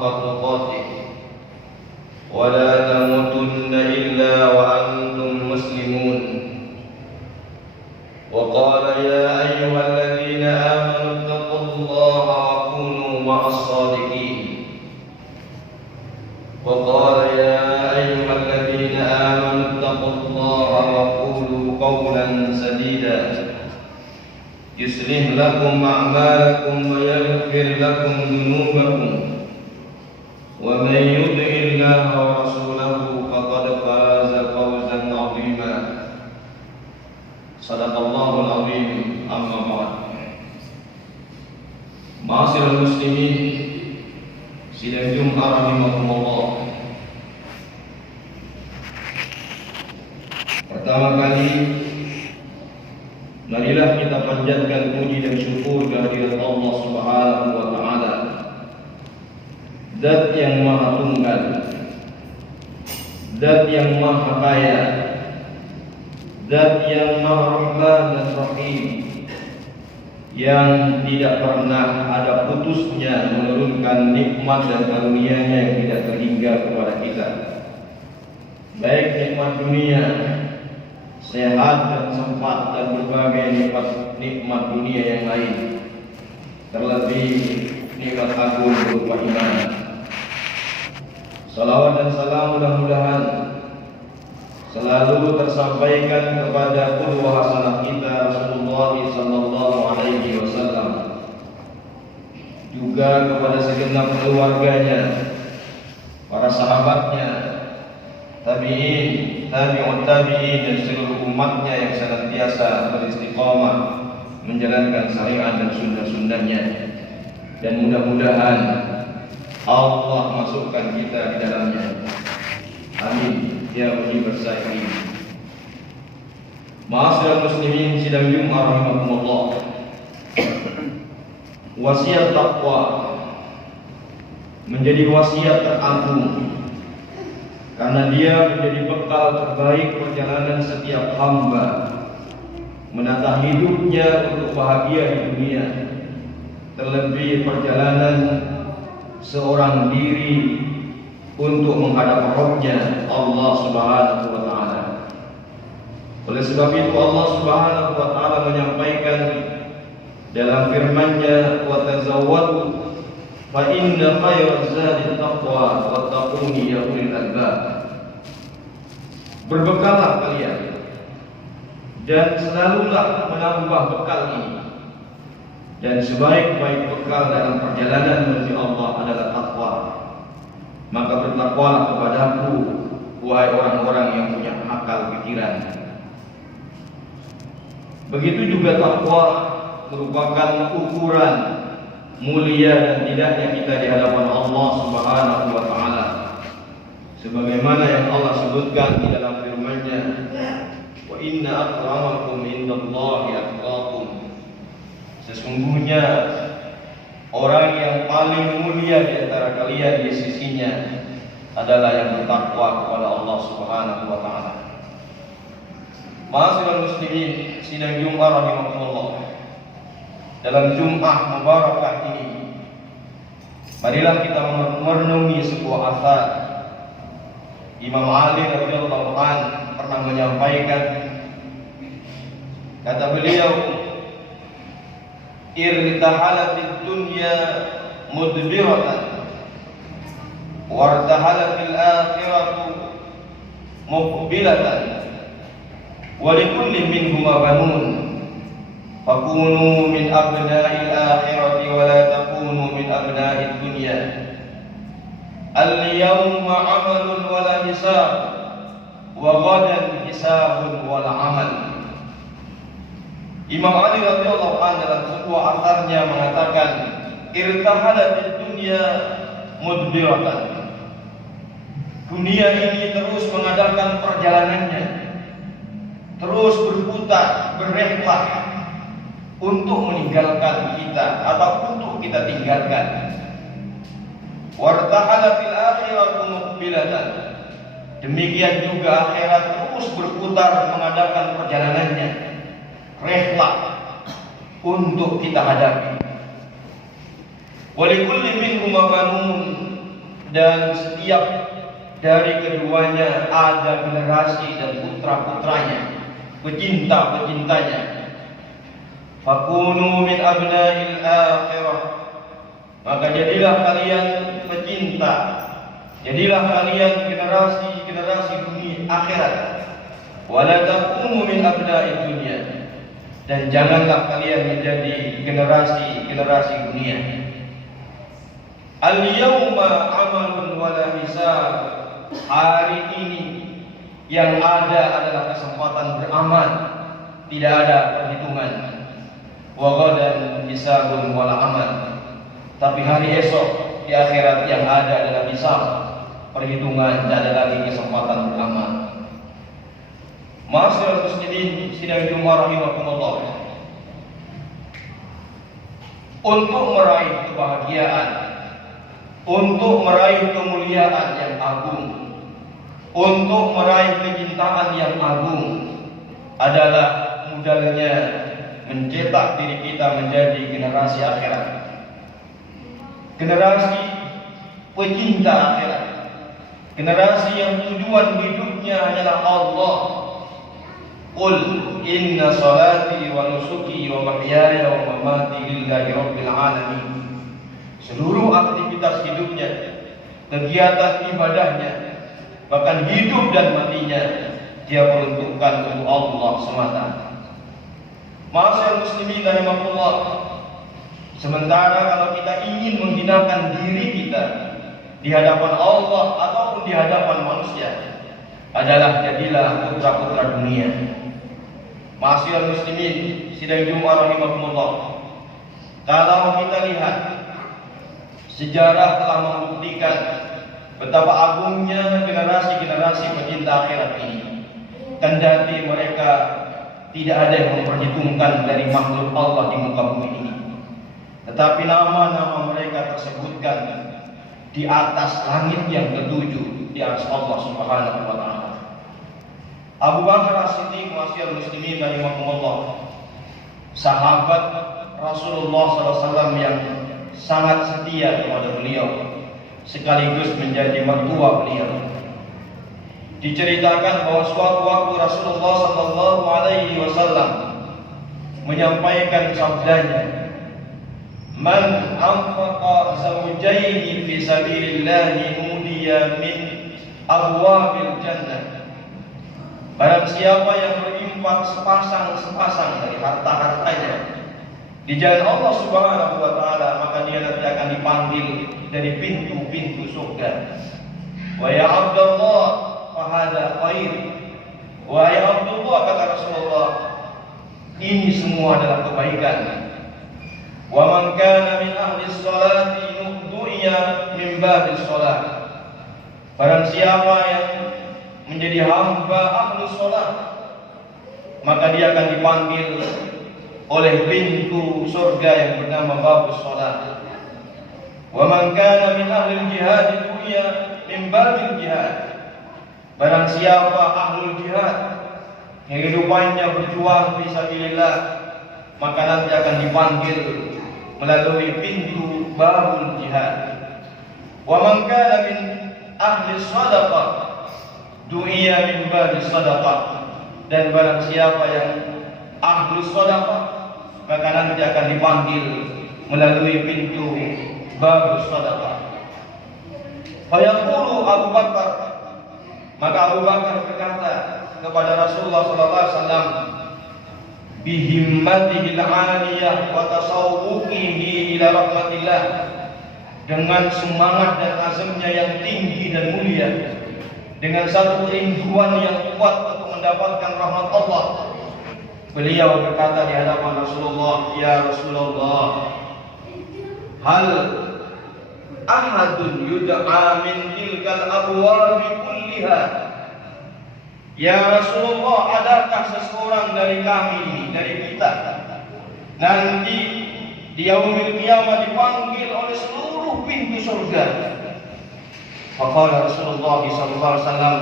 حق تقاته ولا تموتن إلا وأنتم مسلمون. وقال يا أيها الذين آمنوا اتقوا الله وكونوا مع الصادقين. وقال يا أيها الذين آمنوا اتقوا الله وقولوا قولا سديدا يصلح لكم أعمالكم ويغفر لكم ذنوبكم ومن يطع الله ورسوله فقد فاز فوزا عظيما. صدق الله العظيم. أما بعد. Ma'asyiral muslimin, sidang Jumat rahimakumullah. Pertama kali, marilah kita panjatkan puji dan syukur kehadirat Allah Subhanahu wa taala, Zat yang Maha Tunggal, Zat yang Maha Kaya, Zat yang Maha Rahman dan Rahim, yang tidak pernah ada putusnya menurunkan nikmat dan karunia-Nya yang tidak terhingga kepada kita, baik nikmat dunia, sehat dan sempat, dan berbagai nikmat dunia yang lain, terlebih nikmat agung berupa iman. Salawat dan salam mudah-mudahan selalu tersampaikan kepada qudwah hasanah kita Rasulullah sallallahu alaihi wasallam, juga kepada segenap keluarganya, para sahabatnya, tabi'in, tabi'ut tabi'in, dan seluruh umatnya yang senantiasa beristiqamah menjalankan syariat dan sunnah-sunnahnya. Dan mudah-mudahan Allah masukkan kita di dalamnya. Amin ya mujibas sa'ilin. Ma'asyiral muslimin, sidang Jumat rahimakumullah. Wasiat takwa menjadi wasiat teragung, karena dia menjadi bekal terbaik perjalanan setiap hamba menata hidupnya untuk bahagia di dunia, terlebih perjalanan seorang diri untuk menghadap Rabb-Nya Allah Subhanahu wa taala. Oleh sebab itu Allah Subhanahu wa taala menyampaikan dalam firman-Nya, wa tazawwadu fa inna khairaz zadi taqwa wattaquni ya ulil albab. Berbekallah kalian dan selalulah menambah bekal ini, dan sebaik-baik bekal dalam perjalanan menuju Allah adalah takwa. Maka bertakwalah kepadaku, wahai orang-orang yang punya akal pikiran. Begitu juga takwa merupakan ukuran mulia dan tidaknya kita di hadapan Allah Subhanahu wa taala, sebagaimana yang Allah sebutkan di dalam firman-Nya, wa inna akramakum indallahi atqakum. Sesungguhnya orang yang paling mulia di antara kalian di sisinya adalah yang bertakwa kepada Allah Subhanahu wa taala. Ma'asyiral muslimin, sidang Jumat rahimakumullah. Dalam Jumat mubarakah ini, marilah kita merenungi sebuah asar. Imam Ali radhiyallahu anhu pernah menyampaikan, kata beliau, irtahalatid dunya mudbiratan wartahalatil akhiratu muqbilatan wa likulli minhuma banun fakunu min abna'il akhirati wa la takunu min abna'id dunya. Al-yawma 'amalun wa la hisab wa ghadan hisabun wa la 'amal. Imam Ali radhiyallahu anhu dalam sebuah asarnya mengatakan, irtahalatid dunya mudbiratan. Dunia ini terus mengadakan perjalanannya, terus berputar, berrehlah untuk meninggalkan kita atau untuk kita tinggalkan. Wartahalatil akhiratu muqbilatan. Demikian juga akhirat terus berputar mengadakan perjalanannya, rehlah untuk kita hadapi. Walikulli minhum banun, dan setiap dari keduanya ada generasi dan putra-putranya, pecinta-pecintanya. Fakunu min abna'il akhirah, maka jadilah kalian pecinta, jadilah kalian generasi dunia akhirat. Wala takunu min abna'id dunya, dan janganlah kalian menjadi generasi dunia. Al-yawma amalun wala hisab, hari ini yang ada adalah kesempatan beramal, tidak ada perhitungan. Wa ghadan hisabun wala amal, tapi hari esok di akhirat yang ada adalah hisab, perhitungan, tidak ada lagi kesempatan beramal. Ma'asyiral muslimin sidang Jumat rahimakumullah, untuk meraih kebahagiaan, untuk meraih kemuliaan yang agung, untuk meraih kecintaan yang agung, adalah modalnya mencetak diri kita menjadi generasi akhirat, generasi pecinta akhirat, generasi yang tujuan hidupnya hanyalah Allah. Qul inna salati wa nusuki wa mahyaya wa mamati lillahi rabbil alamin. Seluruh aktivitas hidupnya, kegiatan ibadahnya, bahkan hidup dan matinya, dia peruntukkan untuk Allah semata. Ma'asyiral muslimin rahimakumullah, sementara kalau kita ingin menghinakan diri kita di hadapan Allah ataupun di hadapan manusia, adalah jadilah putra-putra dunia. Ma'asyiral muslimin sidang Jumat rahimakumullah, kalau kita lihat sejarah telah membuktikan betapa agungnya generasi-generasi pecinta akhirat ini. Kendati mereka tidak ada yang memperhitungkan dari makhluk Allah di muka bumi ini, tetapi nama-nama mereka tersebutkan di atas langit yang ketujuh, di atas Allah Subhanahu wa taala. Abu Bakar As-Siddiq, ma'asyiral muslimin rahimakumullah, sahabat Rasulullah SAW yang sangat setia kepada beliau, sekaligus menjadi mertua beliau. Diceritakan bahwa suatu waktu Rasulullah SAW menyampaikan sabdanya, "Man anfaqa zawjaini fi sabilillahi nudiya min abwabil jannah." Barang siapa yang berinfak sepasang dari harta-hartanya di jalan Allah Subhanahu wa taala, maka dia nanti akan dipanggil dari pintu-pintu surga. Wa ya Abdullah fa hadza khair. Wa ya Abdullah, kata Rasulullah, ini semua adalah kebaikan. Wa man kana min ahli sholati nu'duya min babis sholat. Barang siapa yang menjadi hamba ahli sholat, maka dia akan dipanggil oleh pintu surga yang bernama babus sholat. Wa man kana min ahli jihad dunya min babil jihad. Barang siapa ahli jihad, kehidupannya berjuang fisabilillah, maka nanti akan dipanggil melalui pintu babul jihad. Wa man kana min ahli shadaqah du'iya min babis shadaqah. Dan barang siapa yang ahli shadaqah, maka nanti akan dipanggil melalui pintu babus shadaqah. Fayaqulu Abu Bakar, maka Abu Bakar berkata kepada Rasulullah SAW, bihimmatihi al-'aliyah wa tasawwuqihi ila rahmatillah, dengan semangat dan azamnya yang tinggi dan mulia, dengan satu kerinduan yang kuat untuk mendapatkan rahmat Allah, beliau berkata di hadapan Rasulullah, "Ya Rasulullah, hal ahadun yud'a min tilkal abwab kulliha?" Ya Rasulullah, adakah seseorang dari kami ini, dari kita, nanti di yaumil qiyamah dipanggil oleh seluruh pintu surga? Faqala Rasulullah sallallahu alaihi wasallam,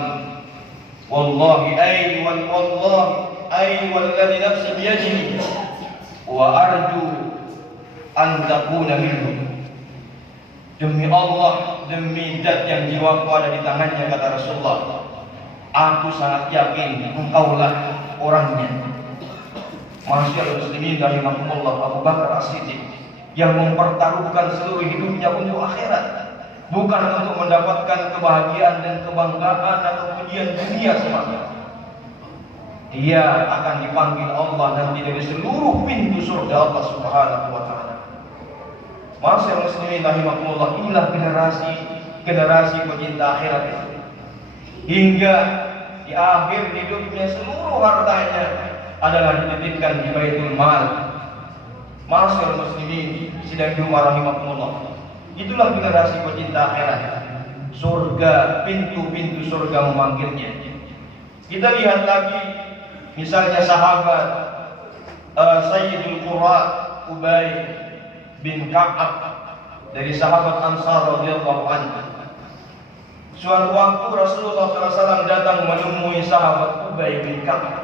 "Wallahi ay walladhi nafsi biyadihi wa arju an takuna minhum." Demi Allah, demi zat yang jiwaku ada di tangannya, kata Rasulullah, aku sangat yakin engkaulah orangnya. Masyaallah muslimin rahimakumullah, Abu Bakar As-Siddiq yang mempertaruhkan seluruh hidupnya untuk akhirat, bukan untuk mendapatkan kebahagiaan dan kebanggaan atau pujian dunia semata. Dia akan dipanggil Allah nanti dari seluruh pintu surga Allah Subhanahu wa taala. Masyaallah muslimin rahimakumullah, inilah generasi pecinta akhirat itu. Hingga di akhir hidupnya seluruh hartanya adalah dititipkan di Baitul Mal. Masyaallah muslimin sidang rahimakumullah, itulah generasi pecinta akhirat. Surga, pintu-pintu surga memanggilnya. Kita lihat lagi misalnya sahabat Sayyidul Qurra Ubay bin Ka'ab dari sahabat Ansar radhiyallahu anhu. Suatu waktu Rasulullah SAW datang menemui sahabat Ubay bin Ka'ab.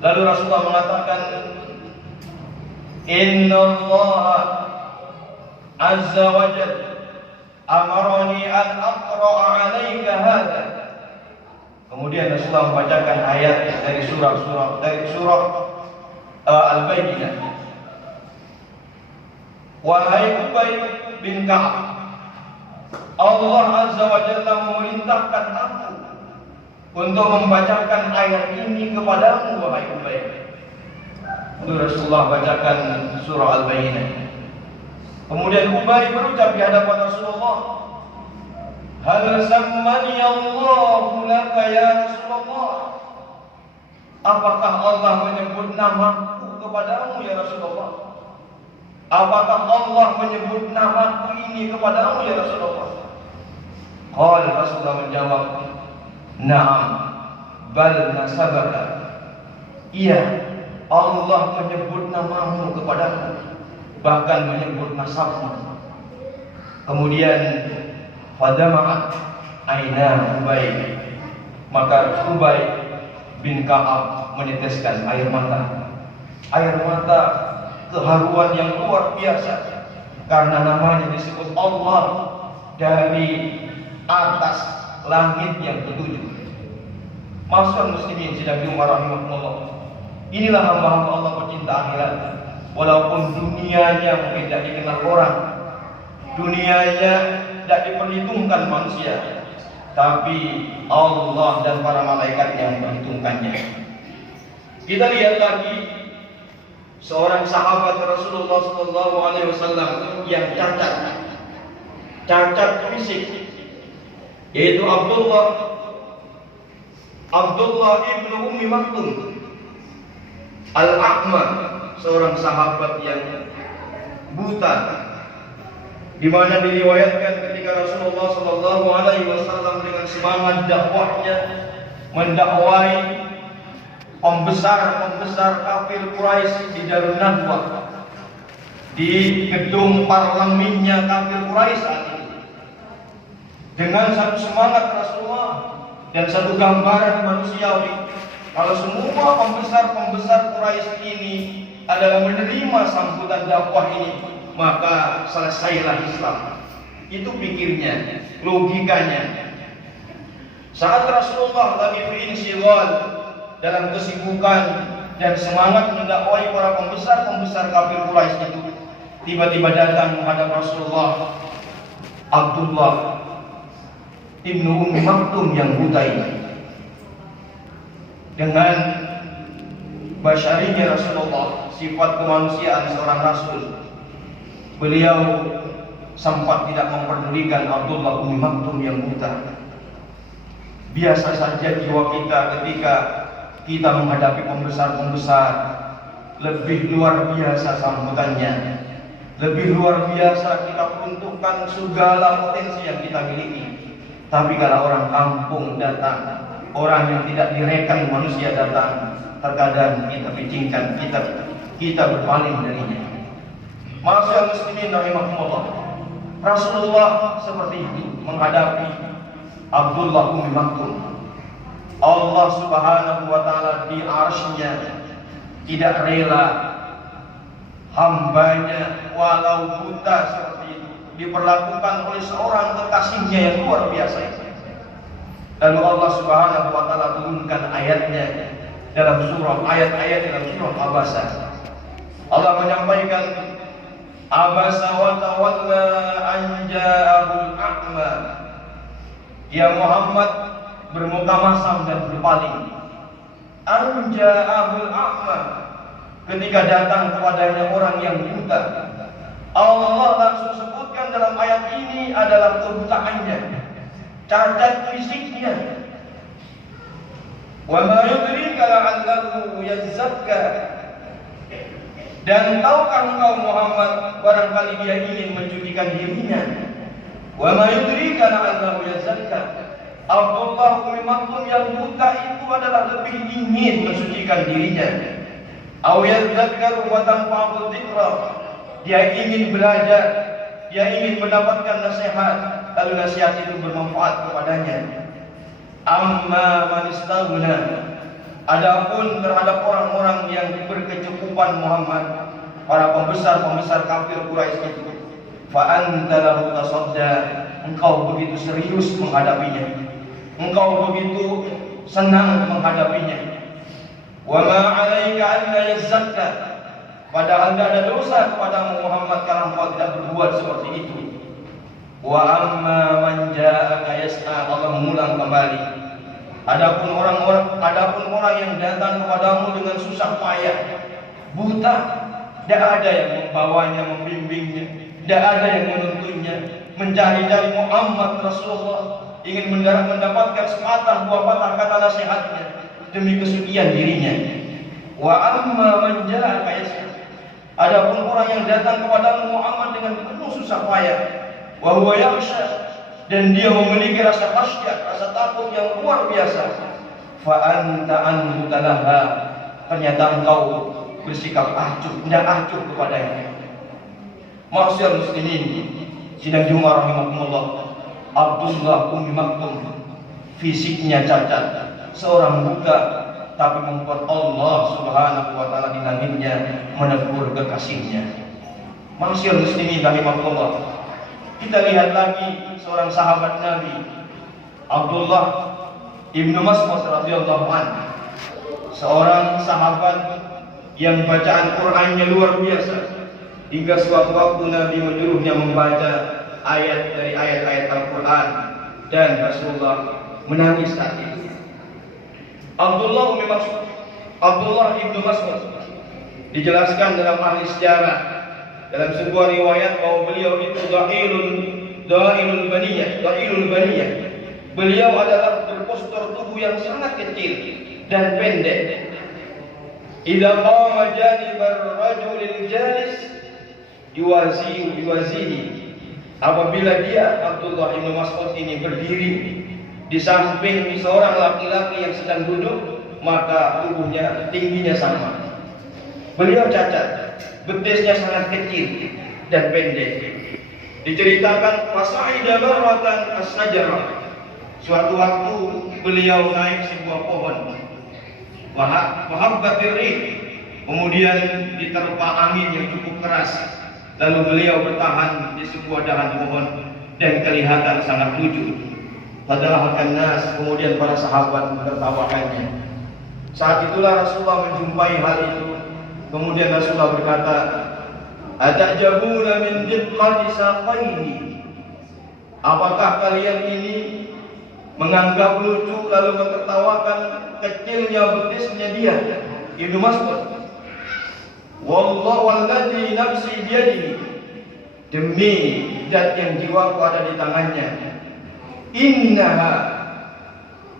Lalu Rasulullah mengatakan, Inna Allah Azza wa Jalla amarani an aqra'a 'alaika hadha. Kemudian Rasulullah membacakan ayat dari surah Al-Baqarah. Wahai Ubay bin Ka'ab, Allah Azza wa Jalla memerintahkan aku untuk membacakan ayat ini kepadamu, wahai Ubay. Lalu Rasulullah bacakan surah Al-Baqarah. Kemudian Ubay berucap di hadapan Rasulullah, Hal sammani Allahu laka ya Rasulullah. Apakah Allah menyebut namaku kepadamu ya Rasulullah? Apakah Allah menyebut namaku ini kepadamu ya Rasulullah? Rasulullah menjawab, Naam, bal nasabaka. Iya, Allah menyebut namamu kepadamu, bahkan menyebut nasabmu. Kemudian fadama'at aina Ubay, maka Ubay bin Ka'ab meneteskan air mata keharuan yang luar biasa karena namanya disebut Allah dari atas langit yang ketujuh. Masyaallah muslimin sidang rahimahullah, inilah hamba-hamba Allah pecinta akhirat. Walaupun dunianya mungkin tidak dikenal orang, dunianya tidak diperhitungkan manusia, tapi Allah dan para malaikat yang memperhitungkannya. Kita lihat lagi seorang sahabat Rasulullah SAW yang cacat fisik, yaitu Abdullah ibnu Ummi Maktum Al-A'ma, seorang sahabat yang buta, di mana diriwayatkan ketika Rasulullah SAW dengan semangat dakwahnya mendakwai pembesar kafir Quraisy di Darun Nadwah, di gedung parlemennya kafir Quraisy saat itu, dengan satu semangat Rasulullah dan satu gambaran manusiawi. Kalau semua pembesar Quraisy ini adalah menerima sambutan dakwah ini, maka selesailah Islam. Itu pikirnya, logikanya. Saat Rasulullah lagi berinsyghal dalam kesibukan dan semangat mendakwai para pembesar kafir Quraisy itu, tiba-tiba datang menghadap Rasulullah Abdullah ibnu Ummi Maktum yang buta ini. Dengan basyarinya Rasulullah, sifat kemanusiaan seorang Rasul, beliau sempat tidak memperdulikan Abdullah Ummi Maktum yang buta. Biasa saja jiwa kita ketika kita menghadapi pembesar, lebih luar biasa sambutannya, lebih luar biasa kita peruntukkan segala potensi yang kita miliki. Tapi kalau orang kampung datang, orang yang tidak direkan manusia datang, terkadang kita picingkan, kita berpaling darinya. Masyaallah muslimin rahimahumullah, Rasulullah seperti itu menghadapi Abdullah Ummi Maktum. Allah Subhanahu wa taala di arsy-Nya tidak rela hambanya walau buta seperti itu diperlakukan oleh seorang kekasihnya yang luar biasa. Lalu Allah Subhanahu wa taala turunkan ayatnya dalam surah dalam surah Abasa. Allah menyampaikan, Abasa wa tawalla an ja'ahul a'ma. Ya Muhammad bermuka masam dan berpaling. An ja'ahul a'ma, ketika datang kepadanya orang yang buta. Allah langsung sebutkan dalam ayat ini adalah kebutaannya, cacat fisiknya. Wa ma yudrika la'allahu yazakka. Dan tahukah engkau Muhammad, barangkali dia ingin mencucikan dirinya. Wa ma yudrika la'allahu yazakka. Abdullah bin Maktum yang buta itu adalah lebih ingin mensucikan dirinya. Aw yadzakkaru wa tanfa'u dzikra. Dia ingin belajar, dia ingin mendapatkan nasihat, lalu nasihat itu bermanfaat kepadanya. Amma man istaghna. Adapun terhadap orang-orang yang berkecukupan Muhammad, para pembesar kafir Quraisy itu, fa anta lahu tasadda, engkau begitu serius menghadapinya, engkau begitu senang menghadapinya. Wa ma 'alaika an la yazakka, padahal tidak ada dosa kepadamu Muhammad kalau engkau tidak berbuat seperti itu. Wa amma man ja'aka yas'a, Allah mengulang kembali. Adapun orang yang datang kepadamu dengan susah payah, buta, tidak ada yang membawanya, membimbingnya, tidak ada yang menuntunnya, mencari-cari Muhammad Rasulullah, ingin mendapatkan sepatah dua patah kata nasihatnya demi kesucian dirinya. Wa amma man ja'aka yas'a, adapun orang yang datang kepada Muhammad dengan penuh susah payah, wa huwa yakhsha, dan dia memiliki rasa khasyat, rasa takut yang luar biasa, fa anta anhu talaha, ternyata engkau bersikap acuh, tidak acuh kepadanya. Ma'asyiral muslimin, sidang Jumat rahimakumullah, Abdullah bin Maktum fisiknya cacat, seorang buta, tapi membuat Allah Subhanahu wa taala di langitnya menegur kekasihnya. Ma'asyiral muslimin rahimakumullah, kita lihat lagi seorang sahabat Nabi, Abdullah ibnu Mas'ud radhiyallahu anhu, seorang sahabat yang bacaan Qur'annya luar biasa, hingga suatu waktu Nabi menyuruhnya membaca ayat dari ayat-ayat Al-Quran, dan Rasulullah menangis saat itu. Abdullah ibnu Mas'ud dijelaskan dalam ahli sejarah, dalam sebuah riwayat bahwa beliau itu da'ilul baniyah. Beliau adalah berpostur tubuh yang sangat kecil dan pendek. Idza qama janibar rajulil jalis yuwazihi. Apabila dia, Abdullah bin Mas'ud ini, berdiri di samping seorang laki-laki yang sedang duduk, maka tubuhnya tingginya sama. Beliau cacat, betisnya sangat kecil dan pendek. Diceritakan fasa'ida marratan as-sajara, suatu waktu beliau naik sebuah pohon, wahabbatir rih, kemudian diterpa angin yang cukup keras, lalu beliau bertahan di sebuah dahan pohon dan kelihatan sangat lucu. Padahal nas, kemudian para sahabat menertawakannya. Saat itulah Rasulullah menjumpai hal itu. Kemudian Rasulullah berkata, "Atajabuna min diqqati saqaini?" Apakah kalian ini menganggap lucu lalu menertawakan kecilnya betisnya dia, Ibnu Mas'ud? Wallahu alladzi nafsi biyadihi, demi zat yang jiwaku ada di tangannya, innaha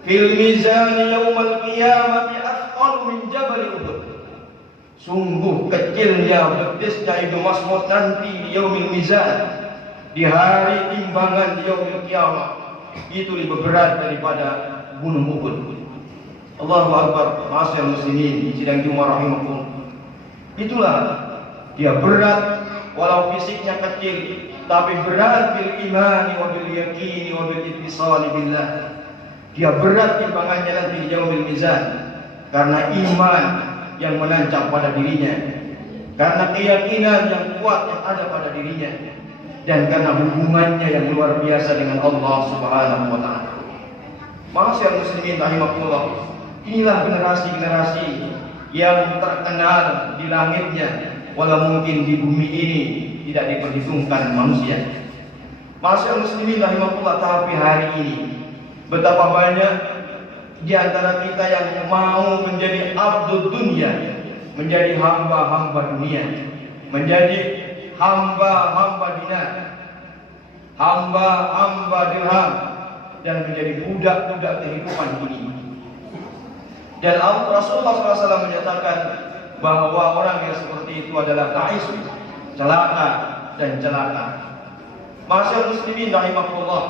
fil mizan yaumal qiyamati athqal min jabal Uhud. Sungguh kecilnya betisnya Ibnu Mas'ud nanti di yaumil mizan, di hari timbangan di yaumil qiyamah, itu lebih berat daripada gunung Uhud. Allahu akbar. Ma'asyiral muslimin, sidang Jumat rahimakumullah. Itulah dia berat, walau fisiknya kecil, tapi berat bil imani wa bil yaqini wa bil ittisali billah. Dia berat timbangannya nanti di yaumil mizan karena iman yang menancap pada dirinya, karena keyakinan yang kuat yang ada pada dirinya, dan karena hubungannya yang luar biasa dengan Allah Subhanahu wa taala. Ma'asyiral muslimin rahimakumullah, inilah generasi-generasi yang terkenal di langitnya, walau mungkin di bumi ini tidak diperhitungkan manusia. Ma'asyiral muslimin rahimakumullah, tapi hari ini betapa banyak di antara kita yang mau menjadi abdul dunia, menjadi hamba-hamba dunia, menjadi hamba-hamba dinar, hamba-hamba dirham, dan menjadi budak-budak kehidupan ini. Dan Rasulullah SAW menyatakan bahwa orang yang seperti itu adalah ta'is, celaka dan celaka. Ma'asyiral muslimin rahimakumullah,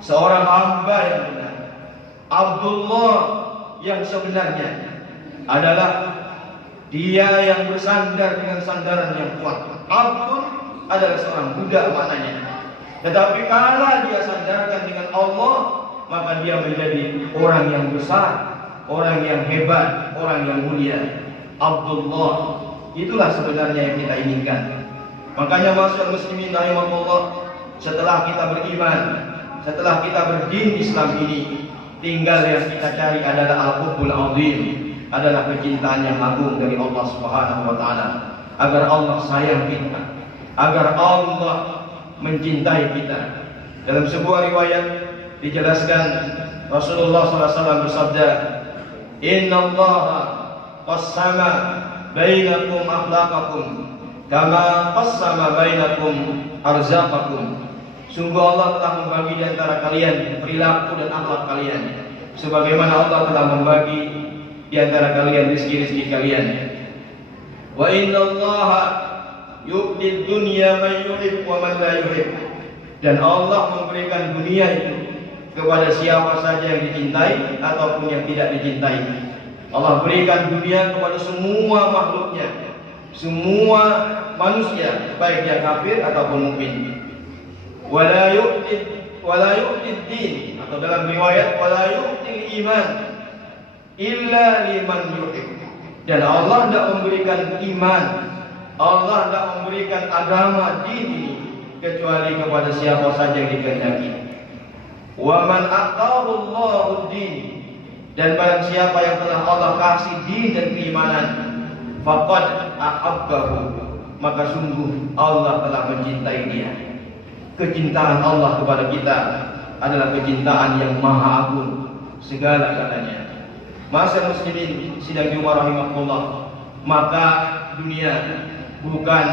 seorang hamba yang benar, Abdullah yang sebenarnya adalah dia yang bersandar dengan sandaran yang kuat. Abdul adalah seorang budak maknanya. Tetapi kalau dia sandarkan dengan Allah, maka dia menjadi orang yang besar, orang yang hebat, orang yang mulia. Abdullah, itulah sebenarnya yang kita inginkan. Makanya ma'asyiral muslimin rahimakumullah, setelah kita beriman, setelah kita berdin Islam ini, tinggal yang kita cari adalah al-hubbul azim, adalah kecintaan yang agung dari Allah Subhanahu wa taala, agar Allah sayang kita, agar Allah mencintai kita. Dalam sebuah riwayat dijelaskan Rasulullah SAW bersabda, Inna Allah qassama bainakum akhlaqakum kama qassama bainakum arzaqakum. Sungguh Allah telah membagi di antara kalian perilaku dan akhlak kalian, sebagaimana Allah telah membagi di antara kalian rezeki-rezeki kalian. Wa inna Allah yu'ti dunya man yuhib wa man la yuhib. Dan Allah memberikan dunia itu kepada siapa saja yang dicintai ataupun yang tidak dicintai. Allah berikan dunia kepada semua makhluknya, semua manusia, baik yang kafir ataupun mukmin. Wala yu'ti din, atau dalam riwayat wala yu'ti iman illa liman yuhib. Dan Allah tidak memberikan iman, Allah tidak memberikan agama din ini kecuali kepada siapa saja yang dikehendaki. Wa man atahu Allahu din, dan barang siapa yang telah Allah kasih din dan keimanan, faqad ahabbahu, maka sungguh Allah telah mencintai dia. Kecintaan Allah kepada kita adalah kecintaan yang maha agung segala-galanya. Ma'asyiral muslimin sidang Jumat rahimakumullah, maka dunia bukan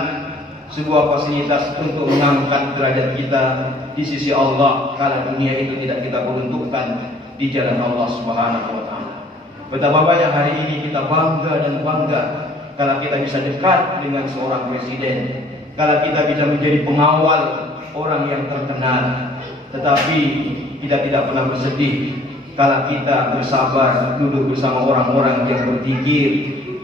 sebuah fasilitas untuk mengangkat derajat kita di sisi Allah, kalau dunia itu tidak kita peruntukkan di jalan Allah Subhanahu wa taala. Betapa banyak hari ini kita bangga dan bangga kalau kita bisa dekat dengan seorang presiden, kalau kita bisa menjadi pengawal orang yang terkenal. Tetapi kita tidak pernah bersedih kalau kita bersabar duduk bersama orang-orang yang berzikir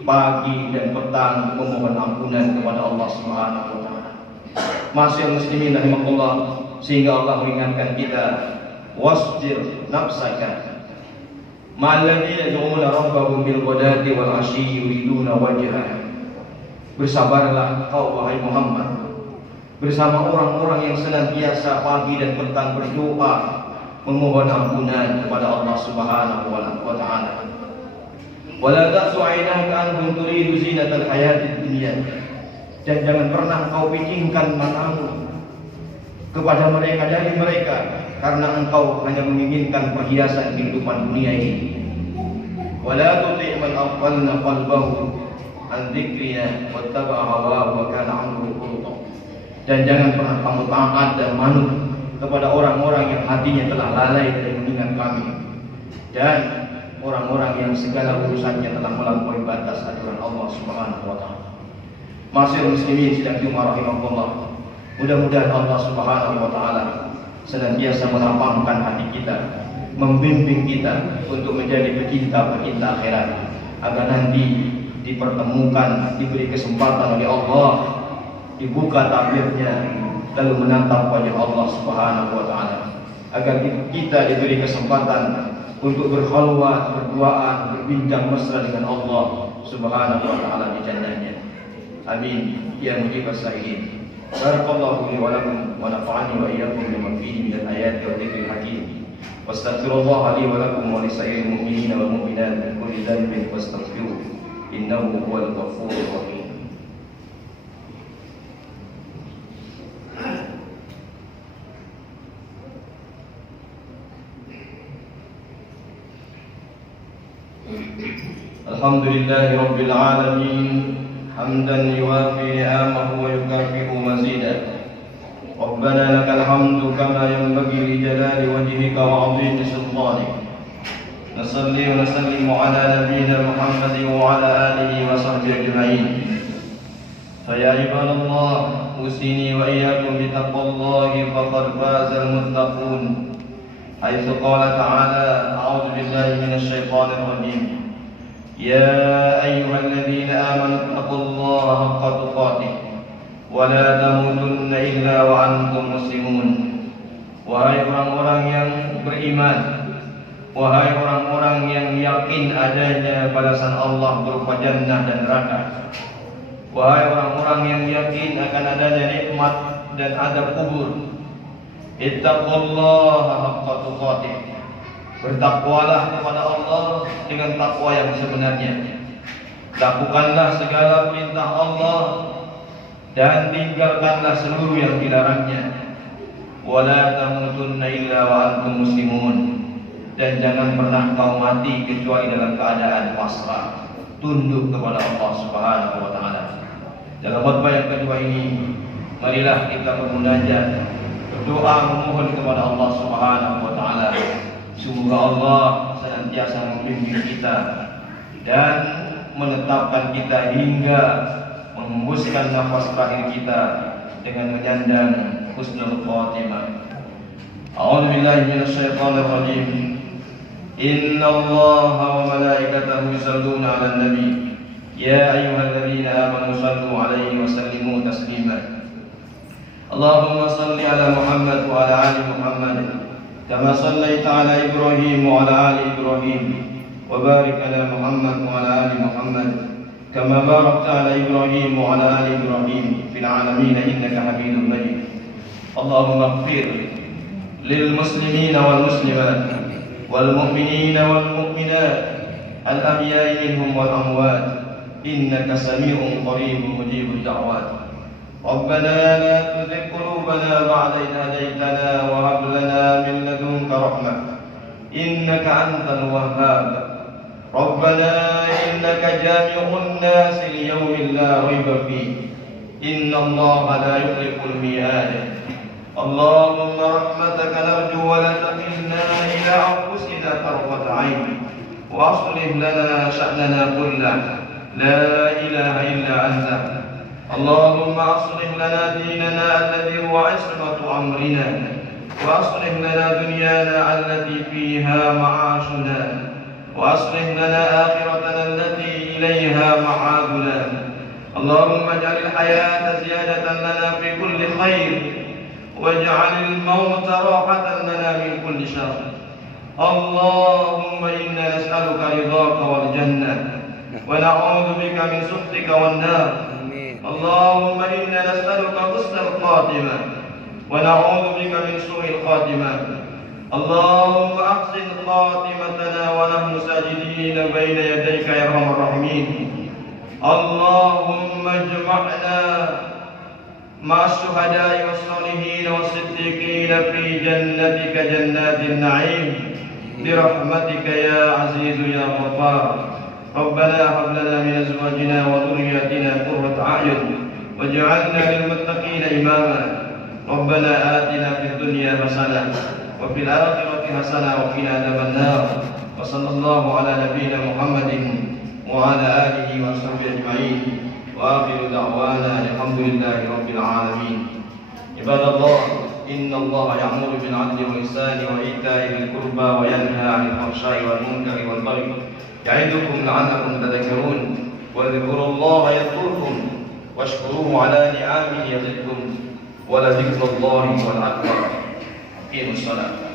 pagi dan petang memohon ampunan kepada Allah Subhanahu wa taala. Ma'asyiral muslimin rahimakumullah, sehingga Allah mengingatkan kita, wasbir nafsaka ma'alladhina yad'una rabbahum bil ghadati wal 'ashyi yuriduna wajhah. Bersabarlah kau wahai Muhammad bersama orang-orang yang senantiasa pagi dan petang berdoa memohon ampunan kepada Allah Subhanahu wa taala. Wala ta'su 'ainaka anhum turidu zinatal hayatid dunya. Dan jangan pernah kau pikirkan matamu kepada mereka dari mereka, karena engkau hanya menginginkan perhiasan kehidupan dunia ini. Wala tuti' man aghfalna qalbahu an dzikrina wattaba'a hawahu wa kana 'amruhu furta. Dan jangan pernah kamu taat dan manut kepada orang-orang yang hatinya telah lalai dari mengingat kami, dan orang-orang yang segala urusannya telah melampaui batas aturan Allah Subhanahu wa taala. Ma'asyiral muslimin sidang Jumat rahimakumullah, mudah-mudahan Allah Subhanahu wa taala senantiasa melapangkan hati kita, membimbing kita untuk menjadi pecinta-pecinta akhirat, agar nanti dipertemukan, diberi kesempatan oleh Allah, dibuka tabirnya, lalu menatap wajah Allah Subhanahu wa taala, agar kita diberi kesempatan untuk berkhalwat, berduaan, berbincang mesra dengan Allah Subhanahu wa taala di jannahnya. Amin ya mujibas sa'ilin. Barakallahu li wa lakum wa nafa'ani wa iyyakum bima fihi min al-ayati wa dhikril hakim. Wastaghfirullaha li wa lakum wa li sa'iril mu'minina wal mu'minat min kulli dhanbin wastaghfiruhu innahu huwal ghafurur rahim. Alhamdulillahi rabbil alamin. حمدا يوافي نعمه ويكافئ مزيدا. ربنا لك الحمد كما ينبغي لجلال وجهك وعظيم سلطانك. نصلي ونسلم على نبينا محمد وعلى آله وصحبه أجمعين. فيا عباد الله أوصيني وإياكم بتقوى الله فقد فاز المتقون، حيث قال تعالى: أعوذ بالله من الشيطان الرجيم. يا أيها الذين آمنوا اتقوا الله حق تقاته ولا تموتن إلا وأنتم مسلمون. Wahai orang-orang yang beriman, wahai orang-orang yang yakin adanya balasan Allah berupa jannah dan neraka, wahai orang-orang yang yakin akan adanya nikmat dan adab kubur, ittaqullaha haqqa tuqatih. Bertakwalah kepada Allah dengan takwa yang sebenarnya. Lakukanlah segala perintah Allah dan tinggalkanlah seluruh yang dilarangnya. Wala tamutunna illa wa antum muslimun. Dan jangan pernah kau mati kecuali dalam keadaan pasrah, tunduk kepada Allah Subhanahu wa taala. Dalam khutbah yang kedua ini, marilah kita bermunajat, berdoa memohon kepada Allah Subhanahu wa taala. Semoga Allah senantiasa membimbing kita dan menetapkan kita hingga menghembuskan nafas terakhir kita dengan menyandang husnul khatimah. A'udzu billahi minasyaitonir rajim. Innallaha wa malaikatahu yusholluna 'alan nabi. Ya ayyuhalladzina amanu shallu 'alaihi wa sallimu taslima. Allahumma shalli 'ala Muhammad wa 'ala ali Muhammad كما صليت على إبراهيم وعلى آل إبراهيم وبارك على محمد وعلى آل محمد كما باركت على إبراهيم وعلى آل إبراهيم في العالمين إنك حميد مجيد. اللهم اغفر للمسلمين والمسلمات والمؤمنين والمؤمنات الأحياء منهم والأموات إنك سميع قريب مجيب الدعوات. ربنا لا تزغ قلوبنا بعد إذ هديتنا وهب لنا من لدنك رحمة إنك أنت الوهاب. ربنا إنك جامع الناس ليوم لا ريب فيه إن الله لا يخلف الميعاد. اللهم رحمتك نرجو ولا تكلنا إلى أنفسنا طرفة عين وأصلح لنا شأننا كله لا إله إلا أنت. اللهم أصلح لنا ديننا الذي هو عصمة أمرنا وأصلح لنا دنيانا التي فيها معاشنا وأصلح لنا آخرتنا التي إليها معادنا. اللهم اجعل الحياة زيادة لنا في كل خير واجعل الموت راحة لنا من كل شر. اللهم إنا نسألك رضاك والجنة ونعوذ بك من سخطك والنار. اللهم إنا نسألك حسن الخاتمة ونعوذ بك من سوء الخاتمة. اللهم أحسن خاتمتنا ونحن ساجدين بين يديك يا أرحم الراحمين. اللهم اجمعنا مع الشهداء والصالحين والصديقين في جنتك جنات النعيم برحمتك يا عزيز يا غفار. ربنا هب لنا من أزواجنا وذرياتنا قرة أعين واجعلنا للمتقين إماما. ربنا آتنا في الدنيا حسنة وفي الآخرة حسنة وقنا عذاب النار. وصلى الله على نبينا محمد وعلى آله وصحبه أجمعين وآخر دعوانا الحمد لله رب العالمين. عباد الله إن الله يأمر بالعدل والإحسان وإيتاء ذي القربى وينهى عن الفحشاء والمنكر والبغي يعظكم لعلكم تذكرون. واذكروا الله يذكركم واشكروه على نعمه يزدكم ولذكر الله والأكبر. أقيموا الصلاة.